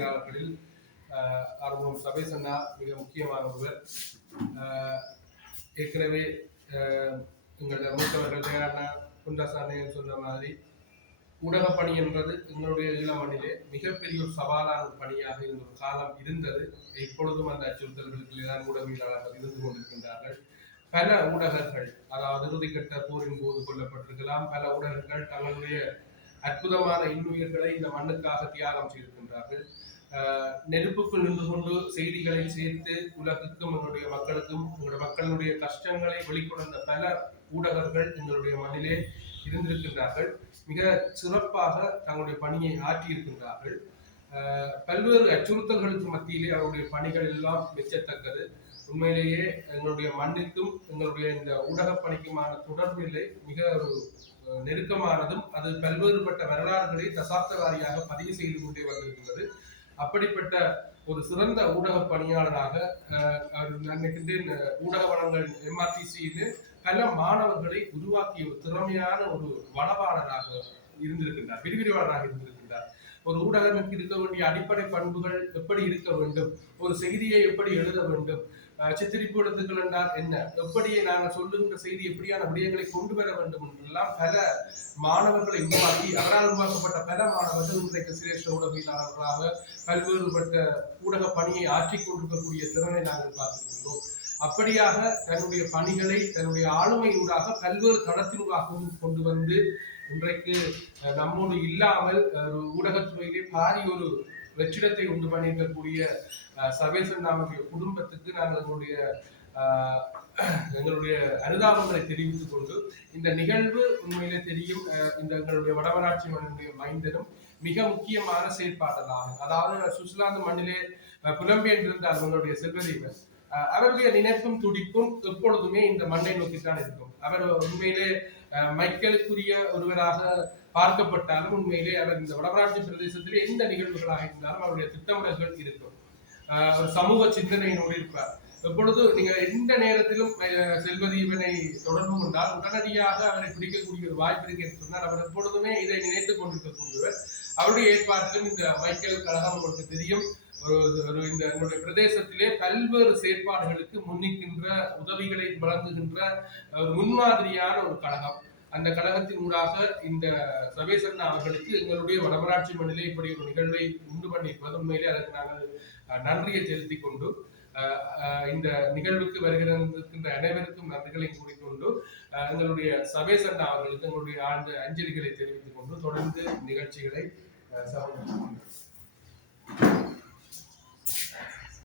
ஊடகவியலாளர்களில் ஆர்வம் சபேசன்னா மிக முக்கியமான ஒருவர். ஏற்கனவே எங்களோட மூத்தவர்கள் தேரானா குண்டாசானே சொன்ன மாதிரி ஊடக பணி என்பது எங்களுடைய ஈழமண்ணிலே மிகப்பெரிய ஒரு சவாலான பணியாக இருந்த ஒரு காலம் இருந்தது. இப்பொழுதும் அந்த அச்சுறுத்தல்களுக்கு தான் ஊடகவியலாளர்கள் இருந்து கொண்டிருக்கின்றார்கள். பல ஊடகங்கள், அதாவது இறுதிக்கட்ட போரின் போது கொல்லப்பட்டிருக்கலாம், பல ஊடகங்கள் தங்களுடைய அற்புதமான இன்னுயிர்களை இந்த மண்ணுக்காக தியாகம் செய்திருக்கின்றார்கள். நெருப்புக்குள் நின்று கொண்டு செய்திகளை சேர்த்து உலகுக்கும் எங்களுடைய மக்களுக்கும் எங்களுடைய மக்களுடைய கஷ்டங்களை வெளிக்கொணர்ந்த பல ஊடகங்கள் எங்களுடைய மண்ணிலே இருந்திருக்கின்றார்கள். மிக சிறப்பாக தங்களுடைய பணியை ஆற்றியிருக்கின்றார்கள். பல்வேறு அச்சுறுத்தல்களுக்கு மத்தியிலே அவருடைய பணிகள் எல்லாம் மெச்சத்தக்கது. உண்மையிலேயே எங்களுடைய மண்ணிற்கும் எங்களுடைய இந்த ஊடக பணிக்குமான தொடர்பிலே மிக ஒரு நெருக்கமானதும் அது பல்வேறுபட்ட வரலாறுகளை தசாப்த வாரியாக பதிவு செய்து கொண்டே வந்திருக்கின்றது. அப்படிப்பட்ட ஒரு சிறந்த ஊடக பணியாளராக நினைக்கின்ற ஊடக வளங்கள் MRTC பல மாணவர்களை உருவாக்கிய ஒரு திறமையான ஒரு வளவாளராக இருந்திருக்கின்றார், விரிவிரிவாளராக இருந்திருக்கின்றார். ஒரு ஊடகத்துக்கு இருக்க வேண்டிய அடிப்படை பண்புகள் எப்படி இருக்க வேண்டும், ஒரு செய்தியை எப்படி எழுத வேண்டும், சித்தரிப்பு எழுத்துக்கள் என்றால் என்ன, எப்படி நாங்கள் சொல்லுகின்ற செய்தி எப்படியான விடயங்களை கொண்டு வர வேண்டும் என்றெல்லாம் பல மாணவர்களை உருவாக்கி அவரால் உருவாக்கப்பட்ட பல மாணவர்கள் இன்றைக்கு சிரேஷ்ட ஊடகவியலாளர்களாக பல்வேறுபட்ட ஊடக பணியை ஆற்றிக் கொண்டிருக்கக்கூடிய திறனை நாங்கள் பார்த்திருக்கின்றோம். அப்படியாக தன்னுடைய பணிகளை தன்னுடைய ஆளுமையூடாக பல்வேறு தளத்தினூடாகவும் கொண்டு வந்து இன்றைக்கு நம்மோடு இல்லாமல் ஒரு ஊடகத்துறையிலே பாரி ஒரு வெற்றிடத்தை உண்டு பண்ணியிருக்கக்கூடிய சபேசன் நம்முடைய குடும்பத்துக்கு நாங்கள் எங்களுடைய அனுதாபங்களை தெரிவித்துக் கொண்டு இந்த நிகழ்வு உண்மையிலே தெரியும். இந்த எங்களுடைய வடமராட்சி மண்ணுடைய மைந்தரும் மிக முக்கியமான செயற்பாட்டலாகும். அதாவது சுவிட்சர்லாந்து மண்ணிலே புலம்பெயர்ந்திருந்த அவங்களுடைய செல்வதீபன் அவருடைய நினைப்பும் துடிப்பும் எப்பொழுதுமே இந்த மண்ணை நோக்கித்தான் இருக்கும். அவர் உண்மையிலே மைக்கேலுக்குரிய ஒருவராக பார்க்கப்பட்டாலும் உண்மையிலே அவர் இந்த வடமராட்சி பிரதேசத்திலே எந்த நிகழ்வுகளாக இருந்தாலும் அவருடைய திட்டமிடல்கள் இருக்கும். ஒரு சமூக சிந்தனையினோடு இருப்பார். எப்பொழுது நீங்க எந்த நேரத்திலும் செல்வதீபனை தொடர்பு கொண்டால் உடனடியாக அவரை பிடிக்கக்கூடிய ஒரு வாய்ப்பு இருக்கு சொன்னால் அவர் எப்பொழுதுமே இதை நினைத்துக் கொண்டிருக்கக்கூடியவர். அவருடைய ஏற்பாட்டிலும் இந்த மைக்கேல் கழகம் உங்களுக்கு தெரியும், ஒரு இந்த என்னுடைய பிரதேசத்திலே பல்வேறு செயற்பாடுகளுக்கு முன்னிக்கின்ற உதவிகளை வழங்குகின்ற ஒரு முன்மாதிரியான ஒரு கழகம். அந்த கழகத்தின் ஊடாக இந்த சபேசன் அவர்களுக்கு எங்களுடைய வடமராட்சி மண்ணிலே இப்படி ஒரு நிகழ்வை உண்டு பண்ணியிருப்பது உண்மையிலே அதற்கு நாங்கள் நன்றியை செலுத்திக் கொண்டு இந்த நிகழ்வுக்கு வருகின்ற அனைவருக்கும் நன்றிகளை கூறிக்கொண்டு எங்களுடைய சபேசன் அவர்களுக்கு எங்களுடைய ஆழ்ந்த அஞ்சலிகளை தெரிவித்துக் கொண்டு தொடர்ந்து நிகழ்ச்சிகளை